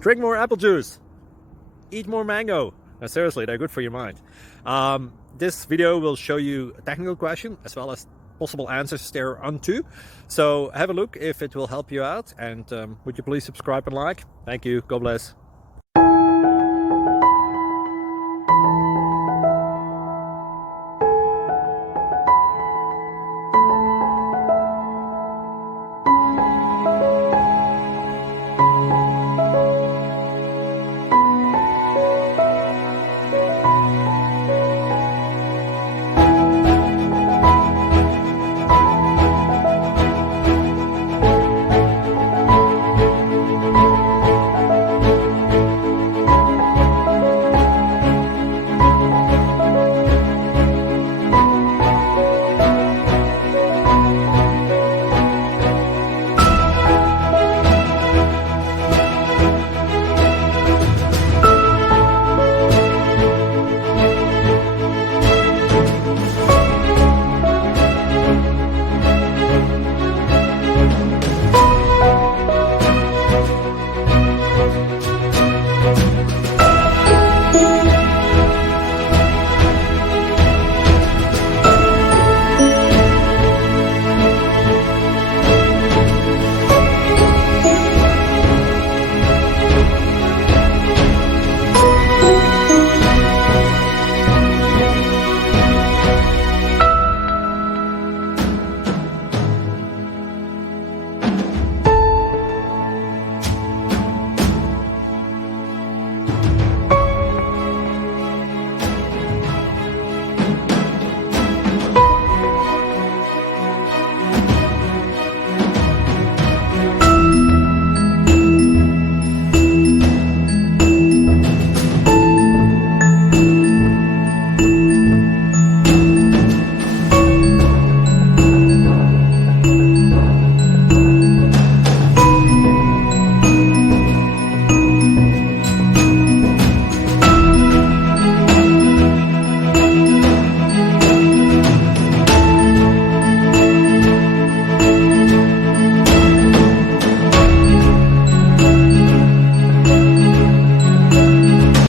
Drink more apple juice. Eat more mango. No, seriously, they're good for your mind. This video will show you a technical question as well as possible answers thereunto. So have a look if it will help you out, and would you please subscribe and like? Thank you. God bless.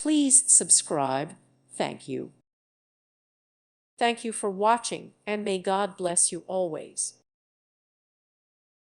Please subscribe. Thank you. Thank you for watching, and may God bless you always.